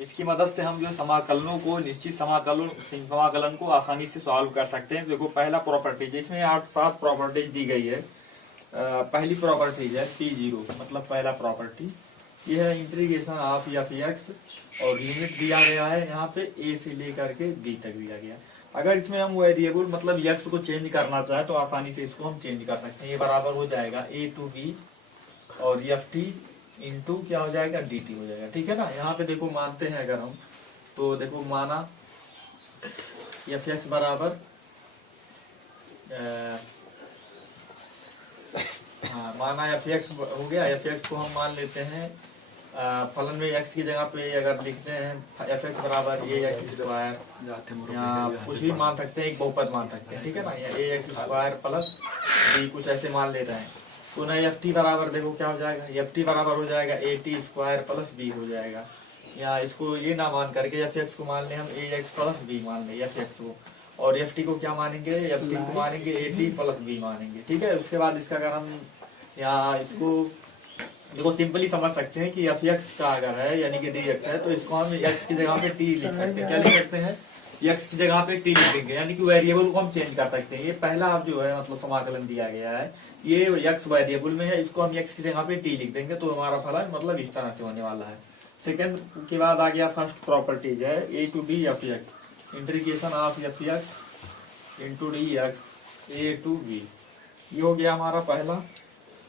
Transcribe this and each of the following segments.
इसकी मदद से हम जो समाकलनों को निश्चित समाकलन को आसानी से सॉल्व कर सकते हैं। देखो पहला प्रॉपर्टीज, इसमें 8-7 प्रॉपर्टीज दी गई है। पहली प्रॉपर्टीज है P0, मतलब पहला प्रॉपर्टी ये है इंटीग्रेशन ऑफ एफ एक्स और लिमिट दिया गया है यहाँ पे a से लेकर के b तक दिया गया। अगर इसमें हम वेरिएबल मतलब x को चेंज करना चाहे तो आसानी से इसको हम चेंज कर सकते हैं। ये बराबर हो जाएगा a to b और एफ टी इंटू क्या हो जाएगा dt हो जाएगा। ठीक है ना। यहाँ पे देखो मानते हैं अगर हम तो देखो माना एफ एक्स बराबर माना एफ एक्स हो गया। एफ एक्स को हम मान लेते हैं फलन में एक्स की जगह पे अगर लिखते हैं एफ एक्स बराबर ए एक्स स्क्वायर या कुछ भी मान सकते हैं, एक बहुपद मान सकते हैं। ठीक है ना। या ए एक्स स्क्वायर प्लस बी कुछ ऐसे मान ले रहे हैं तो ना एफ टी बराबर देखो क्या हो जाएगा, एफ टी बराबर हो जाएगा A T square plus B हो जाएगा। या इसको ये ना मान करके एफ एक्स को मान ले हम ए एक्स प्लस बी मान ले एफ एक्स को, और एफ टी को क्या मानेंगे, एफ टी को मानेंगे ए टी प्लस बी मानेंगे। ठीक है। उसके बाद इसका अगर हम यहाँ इसको देखो सिंपली समझ सकते हैं कि एफ एक्स का अगर है यानी कि डी एक्स है तो इसको हम एक्स की जगह पे टी लिख सकते हैं। क्या लिख सकते हैं, एक्स की जगह पे टी लिख देंगे यानी कि वेरिएबल को हम चेंज कर सकते हैं। ये पहला अब जो है मतलब समाकलन दिया गया है ये एक्स वेरिएबल में है, इसको हम एक्स की जगह पे टी लिख देंगे तो हमारा फलन मतलब इस तरह से होने वाला है। सेकंड के बाद आ गया फर्स्ट प्रॉपर्टीज है a to b f x integration of f x into D x a to b, ये हो गया हमारा पहला।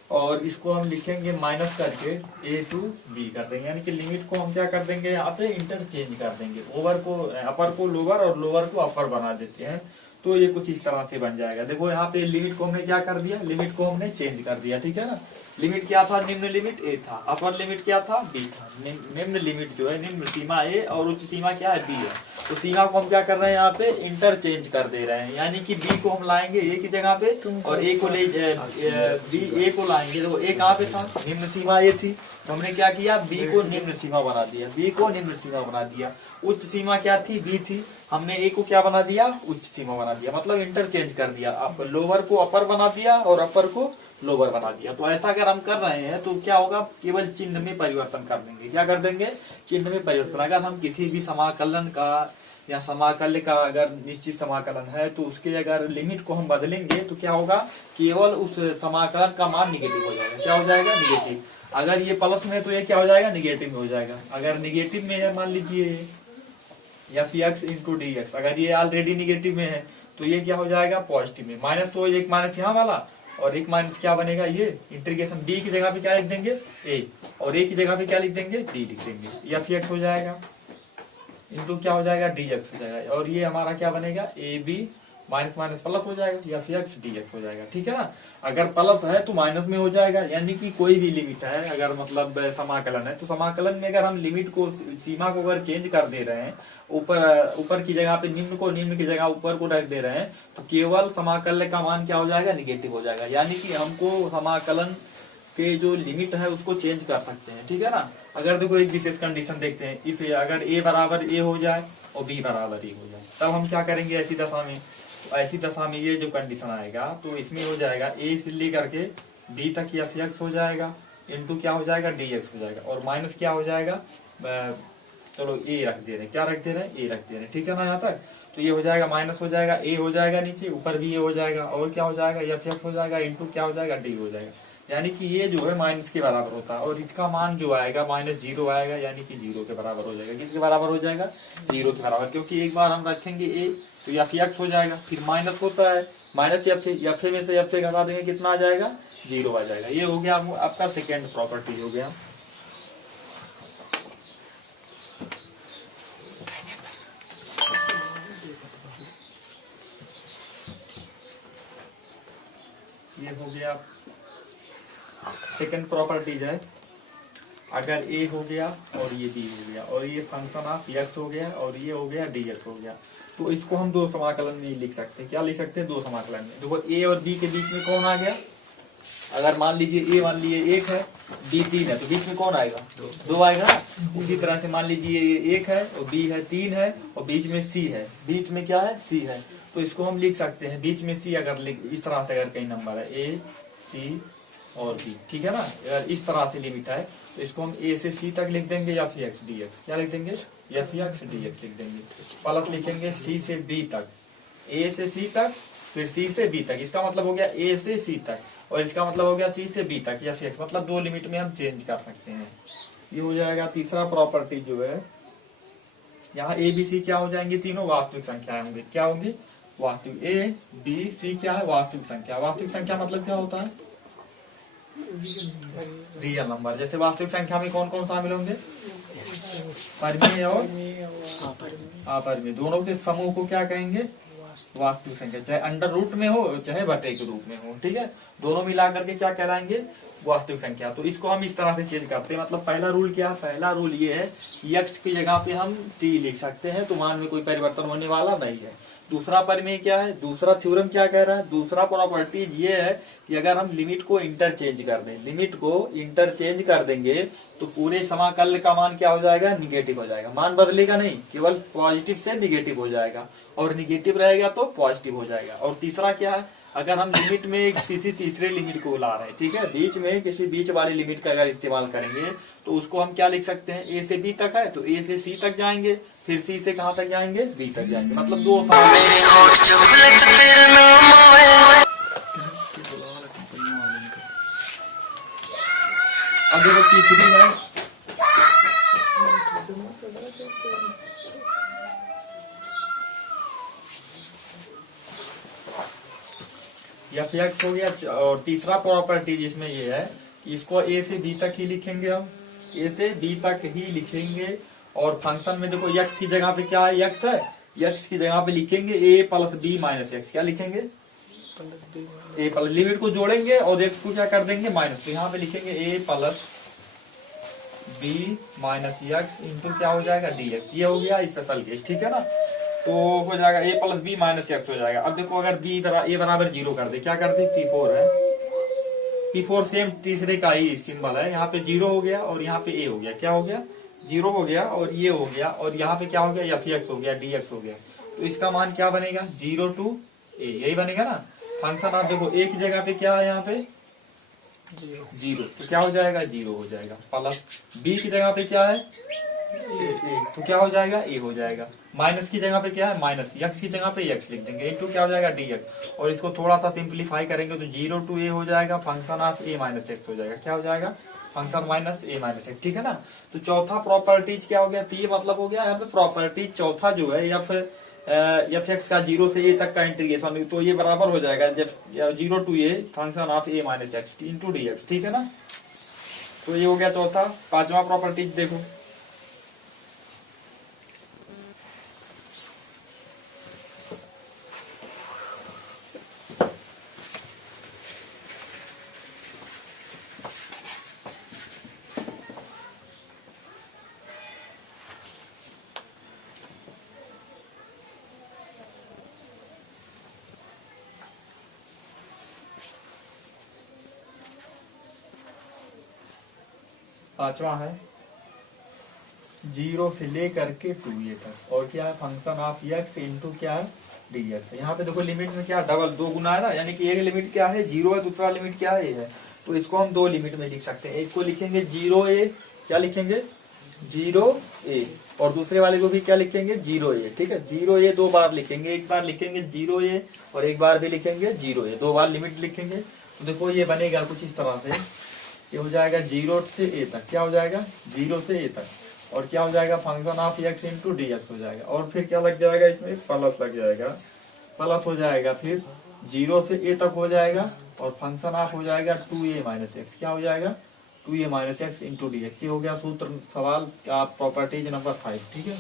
और इसको हम लिखेंगे माइनस करके ए टू बी कर देंगे यानी कि लिमिट को हम क्या कर देंगे यहाँ पे इंटरचेंज कर देंगे, ओवर को अपर को लोअर और लोअर को अपर बना देते हैं तो ये कुछ इस तरह से बन जाएगा। देखो यहाँ पे लिमिट को हमने क्या कर दिया, लिमिट को हमने चेंज कर दिया। ठीक है ना। लिमिट क्या था, निम्न लिमिट ए था, अपर लिमिट क्या था बी था। निम्न लिमिट जो है निम्न सीमा ए और उच्च सीमा क्या है बी है, तो सीमा को हम क्या कर रहे हैं यहाँ पे इंटरचेंज कर दे रहे हैं यानी कि बी को हम लाएंगे ए की जगह पे और ए को ले बी ए को लाएंगे। तो ए कहाँ पे था, निम्न सीमा ए थी तो हमने क्या किया बी को निम्न सीमा बना दिया, बी को निम्न सीमा बना दिया। उच्च सीमा क्या थी बी थी, हमने ए को क्या बना दिया उच्च सीमा बना दिया, मतलब इंटरचेंज कर दिया। आप लोअर को अपर बना दिया और अपर को लोअर बना दिया। तो ऐसा अगर हम कर रहे हैं तो क्या होगा, केवल चिन्ह में परिवर्तन कर देंगे। क्या कर देंगे, चिन्ह में परिवर्तन। अगर हम किसी भी समाकलन का या समाकल्य का अगर निश्चित समाकलन है तो उसके अगर लिमिट को हम बदलेंगे तो क्या होगा, केवल उस समाकलन का मान निगेटिव हो जाएगा। क्या हो जाएगा, निगेटिव। अगर ये प्लस में तो ये क्या हो जाएगा, निगेटिव में हो जाएगा। अगर निगेटिव में है मान लीजिए F x into D x, अगर ये ऑलरेडी निगेटिव में है तो ये क्या हो जाएगा पॉजिटिव में। माइनस तो एक माइनस यहाँ वाला और एक माइनस क्या बनेगा, ये इंटीग्रेशन बी की जगह पे क्या लिख देंगे ए और ए की जगह पे क्या लिख देंगे डी लिख देंगे। एफ एक्स हो जाएगा इंटू क्या हो जाएगा डी एक्स हो जाएगा और ये हमारा क्या बनेगा A B minus minus plus हो जाएगा, एफ एक्स डी एक्स हो जाएगा। ठीक है ना। अगर प्लस है तो माइनस में हो जाएगा यानी कि कोई भी लिमिट है अगर मतलब समाकलन है तो समाकलन में अगर हम लिमिट को सीमा को अगर चेंज कर दे रहे हैं, ऊपर की जगह पे निम्न को निम्न की जगह ऊपर को रख दे रहे हैं तो केवल समाकलन का मान क्या हो जाएगा, निगेटिव हो जाएगा। यानी कि हमको समाकलन के जो लिमिट है उसको चेंज कर सकते हैं। ठीक है ना। अगर देखो एक विशेष कंडीशन देखते हैं, इफ अगर ए बराबर ए हो जाए और बी बराबर ए हो जाए तब हम क्या करेंगे ऐसी दशा में, तो ऐसी दशा में ये जो कंडीशन आएगा तो इसमें हो जाएगा ए से लेकर के बी तक एफ एक्स हो जाएगा इंटू क्या हो जाएगा डी एक्स हो जाएगा और माइनस क्या हो जाएगा, चलो ए रख दे रहे हैं, क्या रख दे रहे हैं ए रख दे रहे हैं। ठीक है ना। यहाँ तक तो ये हो जाएगा माइनस हो जाएगा ए हो जाएगा नीचे, ऊपर भी ए हो जाएगा और क्या हो जाएगा एफ एक्स हो जाएगा इंटू क्या हो जाएगा डी हो जाएगा। यानी कि ये जो है माइनस के बराबर होता है और इसका मान जो आएगा -0 आएगा यानी कि 0 के बराबर हो जाएगा। किसके बराबर हो जाएगा, 0 के बराबर, क्योंकि एक बार हम रखेंगे ए तो एफ एक्स हो जाएगा, फिर माइनस होता है माइनस एफ में से एफ से घटा देंगे कितना आ जाएगा 0 आ जाएगा। ये हो गया आपका सेकेंड प्रॉपर्टी हो गया। ये हो गया सेकंड प्रॉपर्टीज है, अगर ए हो गया और ये बी हो गया और ये फंक्शन ऑफ एक्स हो गया और ये हो गया डी एक्स हो गया तो इसको हम दो समाकलन में लिख सकते हैं। क्या लिख सकते हैं, दो समाकलन में। देखो ए और बी के बीच में कौन आ गया, अगर मान लीजिए ए मान लीजिए 1 है बी 3 है तो बीच में कौन आएगा, 2 आएगा ना। उसी तरह से मान लीजिए ये 1 है और बी है 3 है और बीच में सी है, बीच में क्या है सी है तो इसको हम लिख सकते हैं बीच में सी। अगर इस तरह से अगर कहीं नंबर है ए सी और बी, ठीक है ना। अगर इस तरह से लिमिट है तो इसको हम ए से सी तक लिख देंगे एफ एक्स डी एक्स, क्या लिख देंगे एफ एक्स डी एक्स लिख देंगे। प्लस लिखेंगे सी से बी तक, ए से सी तक, फिर सी से बी तक, इसका मतलब हो गया ए से सी तक, और इसका मतलब हो गया सी से बी तक एफ एक्स, मतलब दो लिमिट में हम चेंज कर सकते हैं। ये हो जाएगा तीसरा प्रॉपर्टी जो है। यहाँ ए बी सी क्या हो जाएंगे, तीनों वास्तविक संख्याएं होंगे। क्या होंगी, वास्तविक। ए बी सी क्या है, वास्तविक संख्या। वास्तविक संख्या मतलब क्या होता है, रियल नंबर। जैसे वास्तविक संख्या में कौन कौन शामिल होंगे, परिमेय और अपरिमेय, दोनों के समूह को क्या कहेंगे, वास्तविक संख्या। चाहे अंडर रूट में हो चाहे बटे के रूप में हो, ठीक है, दोनों मिला करके क्या कहलाएंगे, वास्तविक संख्या। तो इसको हम इस तरह से चेंज करते हैं। मतलब पहला रूल क्या है, पहला रूल ये है कि x की जगह पे हम t लिख सकते हैं, तो मान में कोई परिवर्तन होने वाला नहीं है। दूसरा परिमेय क्या है, दूसरा थ्योरम क्या कह रहा है, दूसरा प्रॉपर्टी ये है कि अगर हम लिमिट को इंटरचेंज कर दें, लिमिट को इंटरचेंज कर देंगे तो पूरे समाकल का मान क्या हो जाएगा, निगेटिव हो जाएगा। मान बदलेगा नहीं, केवल पॉजिटिव से निगेटिव हो जाएगा, और निगेटिव रहेगा तो पॉजिटिव हो जाएगा। और तीसरा क्या है, अगर हम लिमिट में किसी तीसरे लिमिट को ला रहे हैं, ठीक है, बीच में किसी बीच वाली लिमिट का अगर इस्तेमाल करेंगे तो उसको हम क्या लिख सकते हैं, ए से बी तक है तो ए से सी तक जाएंगे, फिर सी से कहां तक जाएंगे, बी तक जाएंगे। मतलब दो अब देखो तीसरी है, एफ एक्स हो गया। और तीसरा प्रॉपर्टी जिसमें ये है कि इसको ए से बी तक ही लिखेंगे, हम ए से बी तक ही लिखेंगे। और फंक्शन में देखो एक्स की जगह पे क्या है, एक्स है, एक्स की जगह पे लिखेंगे a plus b minus x, क्या लिखेंगे, ए प्लस, लिमिट को जोड़ेंगे और एक्स को क्या कर देंगे माइनस, तो यहाँ पे लिखेंगे a plus b minus x into क्या हो जाएगा, डी एक्स। ये हो गया स्पेशल केस, ठीक है ना। तो हो जाएगा ए प्लस बी माइनस एक्स हो जाएगा। अब देखो अगर बी ए बराबर 0 कर दे, क्या कर दे, P4 है, P4 सेम तीसरे का ही सिंबल है, यहाँ पे 0 हो गया और यहाँ पे ए हो गया, क्या हो गया, 0 हो गया और ये हो गया, और यहाँ पे क्या हो गया, एफ एक्स हो गया, डी एक्स हो गया। तो इसका मान क्या बनेगा, 0 to a, यही बनेगा ना। फंक्शन आप देखो ए की जगह पे क्या है, यहाँ पे 0, तो क्या हो जाएगा, 0 हो जाएगा। प्लस बी की जगह पे क्या है, तो क्या हो जाएगा, ए हो जाएगा। माइनस की जगह पे क्या है, माइनस, एक्स की जगह पे एक्स लिख देंगे, इंटू क्या हो जाएगा, डी एक्स। और इसको थोड़ा सा सिंप्लीफाई करेंगे तो 0 to a हो जाएगा, function of A minus x हो जाएगा, क्या हो जाएगा, फंक्शन माइनस ए माइनस एक्स, ठीक है ना। तो चौथा प्रॉपर्टीज क्या हो गया, तो ये मतलब हो गया यहाँ पे प्रॉपर्टीज चौथा जो है, या फिर एफ एक्स का 0 से ए तक का इंटीग्रेशन, तो ये बराबर हो जाएगा जब 0 to a function of A minus x into D X, ठीक है ना। तो ये हो गया चौथा। पांचवा प्रॉपर्टीज देखो, पांचवा है 0 से लेकर के 2a तक, और क्या है, फंक्शन ऑफ एक्स इंटू क्या है, डी एक्स। यहाँ पे देखो लिमिट में क्या डबल 2 गुना है ना, यानी कि एक लिमिट क्या है, 0 है, दूसरा लिमिट क्या है, ए है। तो इसको हम दो लिमिट में लिख सकते हैं, एक को लिखेंगे 0a, क्या लिखेंगे 0a, और दूसरे वाले को भी क्या लिखेंगे 0a, ठीक है। 0a दो बार लिखेंगे, एक बार लिखेंगे 0a और एक बार भी लिखेंगे 0a, दो बार लिमिट लिखेंगे। तो देखो ये बनेगा कुछ इस तरह से, ये हो जाएगा 0 से a तक, क्या हो जाएगा 0 से a तक, और क्या हो जाएगा, function of x into D x हो जाएगा। और फिर क्या लग जाएगा, इसमें प्लस लग जाएगा, प्लस हो जाएगा, फिर 0 से a तक हो जाएगा, और फंक्शन ऑफ हो जाएगा 2a माइनस एक्स, क्या हो जाएगा 2a minus x into D X. ये हो गया सूत्र सवाल का प्रॉपर्टीज नंबर 5, ठीक है।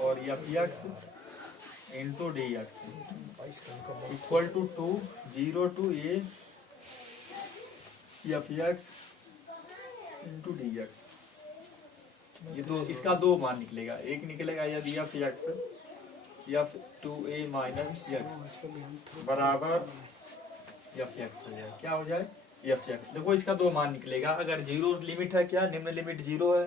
और F x into D X equal to 2 0 to a F x into D X. ये दो, इसका दो मान निकलेगा, एक निकलेगा यदि F X F 2a minus X बराबर एफ एक्स हो जाए, क्या हो जाए, एफ एक्स। देखो इसका दो मान निकलेगा, अगर 0 लिमिट है क्या, निम्न लिमिट 0 है,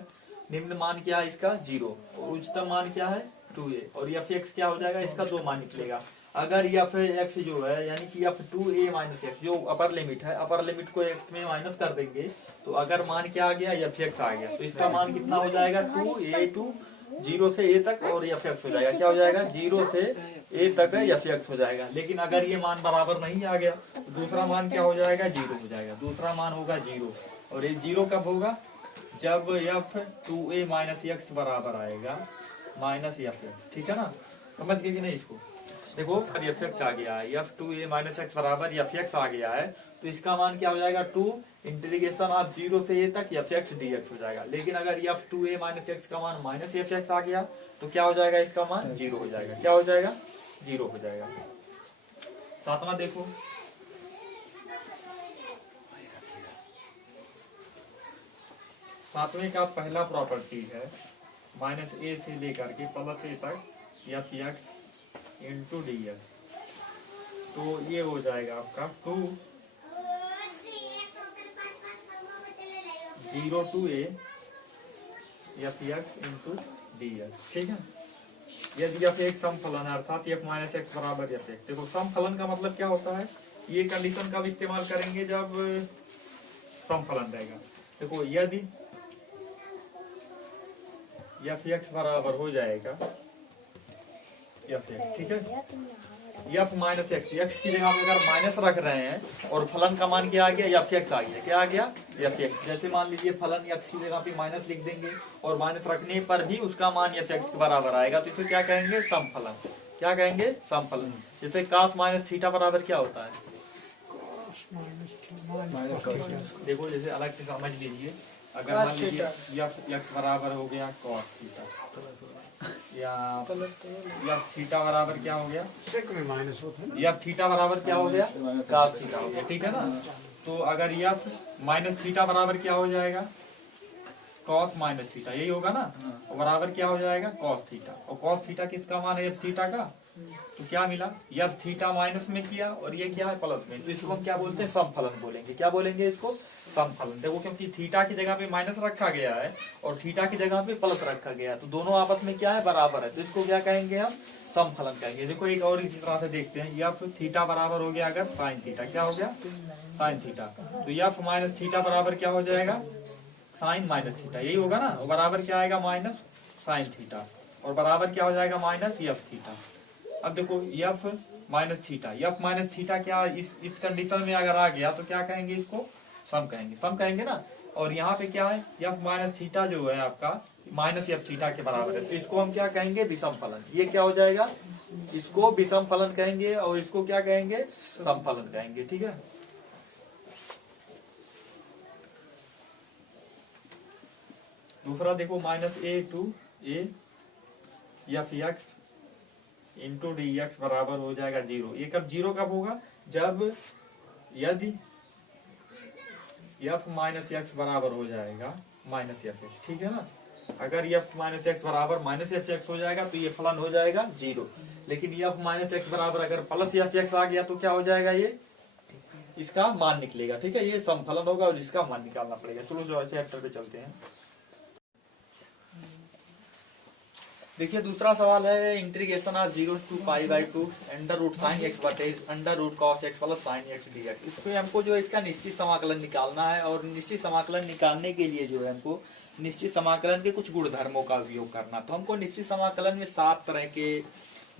निम्न मान क्या है इसका 0, और उच्चतम मान क्या है 2a और एफ एक्स क्या हो जाएगा, इसका 2 मान निकलेगा। अगर एफ एक्स जो है यानी कि एफ 2a माइनस एक्स जो अपर लिमिट है, अपर लिमिट को एक्स में माइनस कर देंगे तो अगर मान क्या आ गया, एफ एक्स आ गया, तो इसका मान कितना हो जाएगा 2a टू 0 से a तक और एफ एक्स हो जाएगा। क्या हो जाएगा 0 से a तक है एफ एक्स हो जाएगा। लेकिन अगर ये मान बराबर नहीं आ गया तो दूसरा मान क्या हो जाएगा 0 हो जाएगा, दूसरा मान होगा 0। और ये 0 कब होगा, जब एफ 2a माइनस एक्स बराबर आएगा माइनस एफ एक्स। ठीक है ना, समझ गए कि नहीं इसको। देखो एफ एक्स आ गया है, एफ 2a माइनस एक्स बराबर एफ एक्स आ गया है, तो इसका मान क्या हो जाएगा 2 इंटीग्रेशन ऑफ 0 से a तक एफ एक्स डी एक्स हो जाएगा। लेकिन अगर एफ 2a माइनस एक्स का मान माइनस एफ एक्स आ गया तो क्या हो जाएगा, इसका मान 0 हो जाएगा। क्या हो जाएगा 0 हो जाएगा। सातवां देखो, सातवें का पहला प्रॉपर्टी है माइनस a से लेकर के प्लस a तक F x into D X. तो ये हो जाएगा आपका 2 0 to a F x into D X. ठीक है, यदि एफ एक सम फलन है अर्थात एफ माइनस एक्स बराबर एफ एक्स। देखो सम फलन का मतलब क्या होता है, ये कंडीशन कब इस्तेमाल करेंगे, जब सम फलन रहेगा। देखो यदि एफ एक्स बराबर हो जाएगा एफ एक्स, ठीक है, एफ माइनस एक्स, एक्स की जगह पे अगर माइनस रख रहे हैं और फलन का मान क्या आ गया एफ एक्स आ गया। क्या आ गया एफ एक्स। जैसे मान लीजिए फलन एक्स की जगह पे माइनस लिख देंगे और माइनस रखने पर भी उसका मान एफ एक्स के बराबर आएगा, तो इसे क्या कहेंगे सम फलन। क्या कहेंगे सम फलन। जैसे cos माइनस थीटा बराबर क्या होता है, देखो जैसे अलग से समझ लीजिए, अगर मान लीजिए एफ एक्स बराबर हो गया cos थीटा या एफ थीटा बराबर क्या हो गया माइनस होता है, एफ थीटा बराबर क्या हो गया cos थीटा हो गया। ठीक है ना, तो अगर एफ माइनस थीटा बराबर क्या हो जाएगा cos माइनस थीटा, यही होगा ना, और बराबर क्या हो जाएगा cos थीटा। और cos थीटा किसका मान है एफ थीटा का, तो क्या मिला एफ थीटा माइनस में किया और ये क्या है प्लस में, तो इसको हम क्या बोलते हैं सम फलन बोलेंगे। क्या बोलेंगे इसको सम फलन। देखो क्योंकि थीटा की जगह पे माइनस रखा गया है और थीटा की जगह पे प्लस रखा गया है, तो दोनों आपस में क्या है बराबर है, तो इसको क्या कहेंगे हम सम फलन कहेंगे। देखो एक और इसी तरह से देखते हैं, एफ थीटा बराबर हो गया अगर साइन थीटा, क्या हो गया साइन थीटा, तो एफ माइनस थीटा बराबर क्या हो जाएगा साइन माइनस थीटा, यही होगा ना, और बराबर क्या आएगा माइनस साइन थीटा, और बराबर क्या हो जाएगा माइनस एफ थीटा। अब देखो F minus theta, F minus theta क्या इस कंडीशन में अगर आ गया तो क्या कहेंगे इसको सम कहेंगे, सम कहेंगे ना। और यहाँ पे क्या है एफ माइनस थीटा जो है आपका माइनस एफ थीटा के बराबर है, तो इसको हम क्या कहेंगे विषम फलन। ये क्या हो जाएगा, इसको विषम फलन कहेंगे और इसको क्या कहेंगे सम फलन कहेंगे। ठीक है, दूसरा देखो minus A to A F x into D X बराबर हो जाएगा 0। ये कब 0 कब होगा, जब यदि एफ माइनस एक्स बराबर हो जाएगा माइनस एफ एक्स। ठीक है ना, अगर एफ माइनस एक्स बराबर माइनस एफ एक्स हो जाएगा तो ये फलन हो जाएगा 0। लेकिन एफ माइनस एक्स बराबर अगर प्लस एफ एक्स आ गया तो क्या हो जाएगा, ये इसका मान निकलेगा। ठीक है, ये सम फलन होगा और इसका मान निकालना पड़ेगा। चलो जो चैप्टर पे चलते हैं। देखिए दूसरा सवाल है integration of 0 to pi by 2 under root sine x बटेज under root cos x plus sine x d x. इसको हमको जो इसका निश्चित समाकलन निकालना है, और निश्चित समाकलन निकालने के लिए जो है हमको निश्चित समाकलन के कुछ गुणधर्मों का उपयोग करना। तो हमको निश्चित समाकलन में 7 तरह के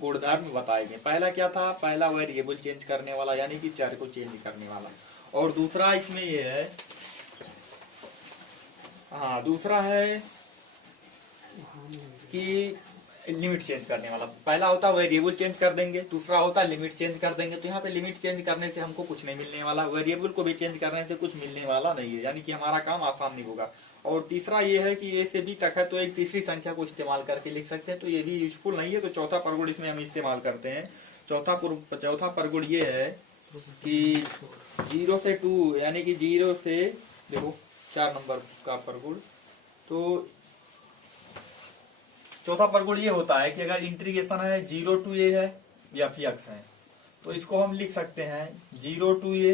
गुणधर्म बताए गए। पहला क्या था, पहला वेरिएबल चेंज करने वाला यानी कि चर को चेंज करने वाला, और दूसरा इसमें ये है, हाँ दूसरा है कि लिमिट चेंज करने वाला। पहला होता है वेरिएबल चेंज कर देंगे, दूसरा होता है लिमिट चेंज कर देंगे। तो यहाँ पे लिमिट चेंज करने से हमको कुछ नहीं मिलने वाला, वेरिएबल को भी चेंज करने से कुछ मिलने वाला नहीं है, यानी कि हमारा काम आसान नहीं होगा। और तीसरा ये है कि ए से बी तक है तो एक तीसरी संख्या को इस्तेमाल करके लिख सकते हैं, तो ये भी यूजफुल नहीं है। तो चौथा परगुण इसमें हम इस्तेमाल करते हैं। चौथा परगुण ये है कि 0 से 2 यानी कि 0 से देखो 4 नंबर का परगुण। तो चौथा परगुण ये होता है कि अगर इंटीग्रेशन है 0 टू ए है एफ एक्स है, तो इसको हम लिख सकते हैं 0 to A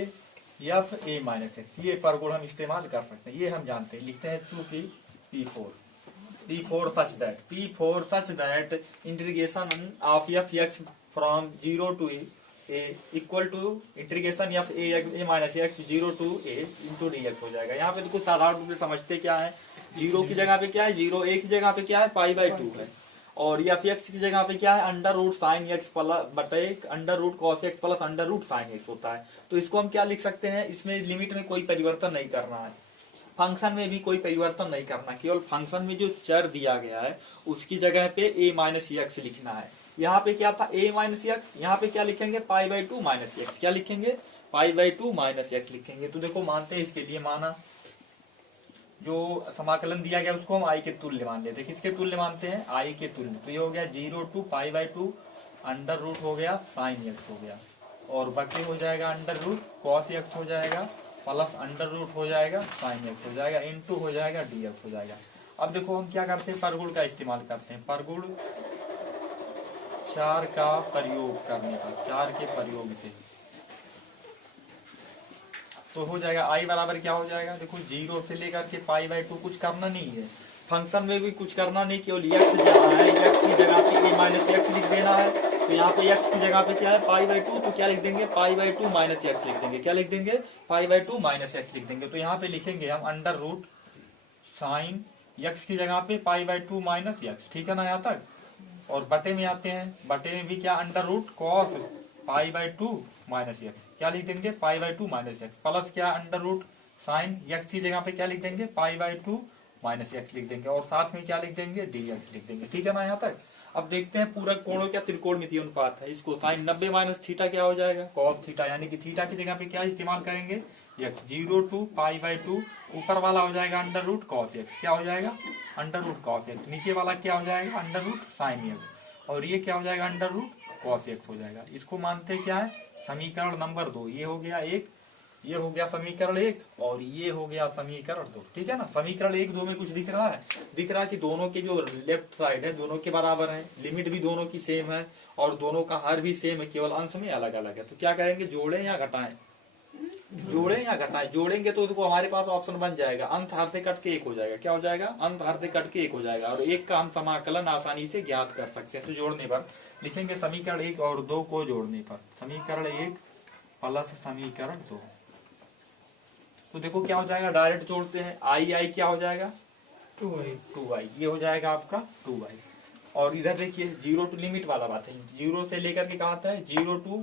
F A minus X. ये परगुण हम इस्तेमाल कर सकते हैं, ये हम जानते हैं, लिखते हैं चूंकि P4। P for such that integration of f(x) from 0 to a equal to integration of a minus x 0 to a into dx हो जाएगा। यहाँ पे तो कुछ साधारण रूप से समझते क्या है, 0 की जगह पे क्या है, 0 a की जगह पे क्या है, π/2 है, और या f(x) की जगह पे क्या है, under root sine x plus बटे under root cos x plus under root sine x होता है। तो इसको हम क्या लिख सकते हैं, इसमें लिमिट में कोई परिवर्तन नहीं करना है, फंक्शन में भी कोई परिवर्तन नहीं करना, केवल फंक्शन में जो चर दिया गया है उसकी जगह पे a माइनस एक्स लिखना है। यहाँ पे क्या था, a माइनस एक्स, यहाँ पे क्या लिखेंगे, π/2 माइनस एक्स, क्या लिखेंगे, π/2 माइनस एक्स लिखेंगे। तो देखो मानते हैं, इसके लिए माना जो समाकलन दिया गया उसको हम आई के तुल्य मान लेते हैं। किसके तुल्य मानते हैं, आई के तुल्य। तो ये हो गया 0 to π/2 अंडर रूट हो गया साइन एक्स हो गया, और बटे हो जाएगा अंडर रूट कॉस एक्स हो जाएगा प्लस अंडर रूट हो जाएगा साइन एक्स हो जाएगा इनटू हो जाएगा dx हो जाएगा। अब देखो हम क्या करते हैं, परगुण का इस्तेमाल करते हैं, परगुण चार का प्रयोग करने का, चार के प्रयोग से तो हो जाएगा आई बराबर क्या हो जाएगा, देखो 0 से लेकर के π/2 कुछ करना नहीं है, फंक्शन में भी कुछ करना नहीं, केवल x जहाँ है x की जगह पे a माइनस एक्स लिख देना है। तो यहाँ पे x की जगह पे क्या है, π/2, तो क्या लिख देंगे, π/2 माइनस एक्स लिख देंगे, क्या लिख देंगे, π/2 माइनस एक्स लिख देंगे। तो यहाँ पे लिखेंगे हम अंडर रूट साइन x की जगह पे π/2 माइनस एक्स, ठीक है ना यहाँ तक। और बटे में आते हैं, बटे में भी क्या, under root cos π/2 minus x, क्या लिख देंगे, π/2 माइनस एक्स प्लस क्या, अंडर रूट साइन x की जगह पे क्या लिख देंगे, π/2 माइनस एक्स लिख देंगे, और साथ में क्या लिख देंगे, dx लिख देंगे, ठीक है ना यहाँ तक। अब देखते हैं पूरक कोणों क्या त्रिकोणमितीय अनुपात है, इसको साइन 90 माइनस थीटा क्या हो जाएगा, कॉस थीटा, यानी कि थीटा की जगह पे क्या इस्तेमाल करेंगे, x 0 to π/2, ऊपर वाला हो जाएगा अंडर रूट कॉस एक्स, क्या हो जाएगा, अंडर रूट कॉस एक्स, नीचे वाला क्या हो जाएगा, अंडर रूट साइन एक्स, और ये क्या हो जाएगा, अंडर रूट कॉस एक्स हो जाएगा। इसको मानते क्या है, समीकरण नंबर 2, ये हो गया 1, ये हो गया समीकरण 1, और ये हो गया समीकरण 2, ठीक है ना। समीकरण 1 2 में कुछ दिख रहा है, दिख रहा है कि दोनों के जो लेफ्ट साइड है दोनों के बराबर है, लिमिट भी दोनों की सेम है, और दोनों का हर भी सेम है, केवल अंश में अलग अलग है। तो क्या करेंगे, जोड़ें या घटाएं, जोड़ें या घटाएं, जोड़ेंगे तो देखो हमारे पास ऑप्शन बन जाएगा, अंत हर से कट के 1 हो जाएगा, क्या हो जाएगा, अंत हर से कट के 1 हो जाएगा, और 1 का हम समाकलन आसानी से ज्ञात कर सकते हैं। तो जोड़ने पर लिखेंगे समीकरण 1 और 2 को जोड़ने पर, समीकरण 1 प्लस समीकरण 2, तो देखो क्या हो जाएगा, डायरेक्ट जोड़ते हैं, आई क्या हो जाएगा, 2i, ये हो जाएगा आपका 2i, और इधर देखिए 0 टू लिमिट वाला बात है, 0 से लेकर के कहाँ है, 0 to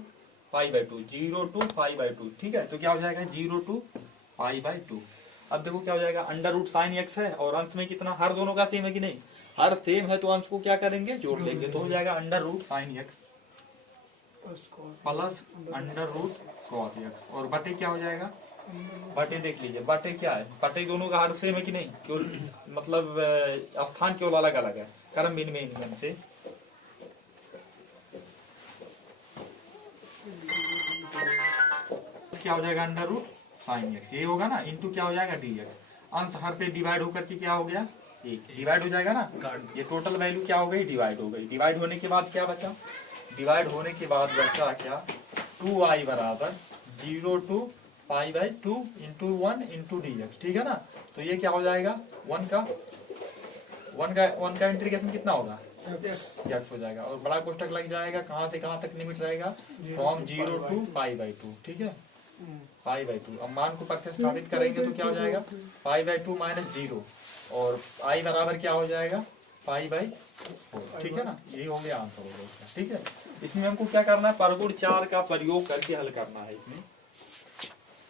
π/2, 0 to π/2, ठीक है। तो क्या हो जाएगा, 0 to π/2। अब देखो क्या हो जाएगा, अंडर रूट साइन एक्स है, और अंश में कितना, हर दोनों का सेम है कि नहीं, हर सेम है, तो अंश को क्या करेंगे, जोड़ लेंगे, तो हो जाएगा under root sine x plus under root cos X, और बटे क्या हो जाएगा, बटे देख लीजिए, बटे क्या है, बटे दोनों का हर सेम है कि नहीं, केवल मतलब स्थान केवल अलग अलग है, क्रम भिन्न भिन्न से। क्या हो जाएगा, अंडर रूट साइन एक्स, ये होगा ना, इंटू क्या हो जाएगा, dx, अंश हर से डिवाइड होकर के क्या हो गया, 1 डिवाइड हो जाएगा ना, ये टोटल वैल्यू क्या हो गई, डिवाइड हो गई, डिवाइड होने के बाद क्या बचा, डिवाइड होने के बाद बचा क्या, 2i बराबर 0 to π/2 इंटू 1 इंटू dx, ठीक है ना। तो ये क्या हो जाएगा, 1 का इंटीग्रेशन कितना होगा, x हो जाएगा, और बड़ा कोष्टक लग जाएगा, कहाँ से कहाँ तक लिमिट रहेगा, फ्रॉम 0 to π/2, ठीक है, π/2। अब मान को प्रतिस्थापित करेंगे तो क्या हो जाएगा, π/2 माइनस 0, और i बराबर क्या हो जाएगा, π/4, ठीक है ना। ये हो गया आंसर हो गया इसका, ठीक है। इसमें हमको क्या करना है, परगुण 4 का प्रयोग करके हल करना है इसमें।